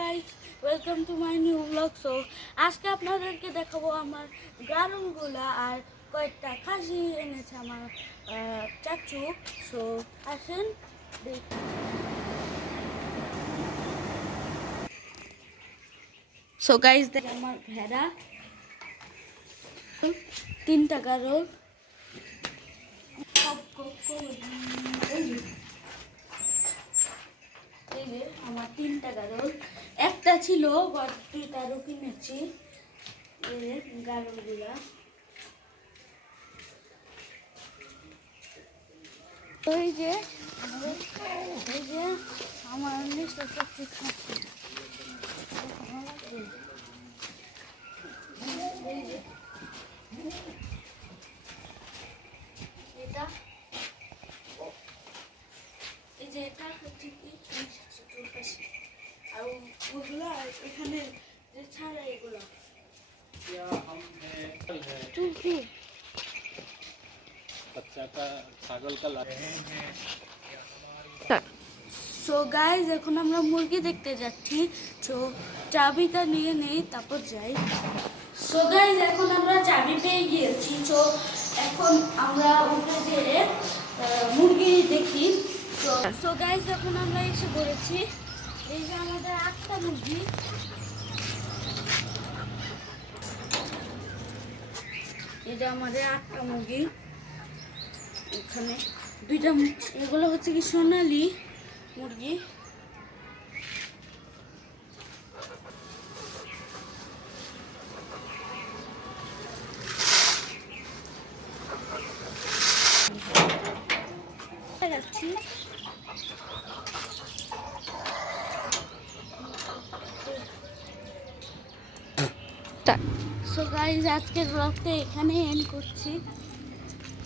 Guys, welcome to my new blog. So আজকে আপনাদেরকে দেখাবো আমার গারলগুলা আর কয়েকটা খাসি এনেছে আমার চাচু। সো আসেন দেখি। সো গাইস, দেখে আমার ভেড়া, তিনটা গারল। এই যে আমার তিনটা গারল, একটা ছিল দুইটারও কিনেছি। এই যে গারলগুলা, এই যে আমার নিশ্চয় সবচেয়ে খাচ্ছি। এটা এই যে এটা হচ্ছে কি আর ওগুলো এখানে যে ছাড়া এগুলো সো গাইজ, এখন আমরা মুরগি দেখতে যাচ্ছি। তো চাবিটা নিয়ে নেই, তারপর যাই। সো গাইজ, এখন আমরা চাবি পেয়ে গিয়েছি। তো এখন আমরা উপরে যেয়ে মুরগি দেখি। সো গাইজ, এখন আমরা এসে পড়েছি। এই যে আমাদের 8টা মুরগি। এই যে আমাদের 8টা মুরগি। এখানে দুইটা, এগুলো হচ্ছে কি সোনালি মুরগি। যাচ্ছি। সো গাইজ, আজকের ব্লগটা এখানে এন্ড করছি।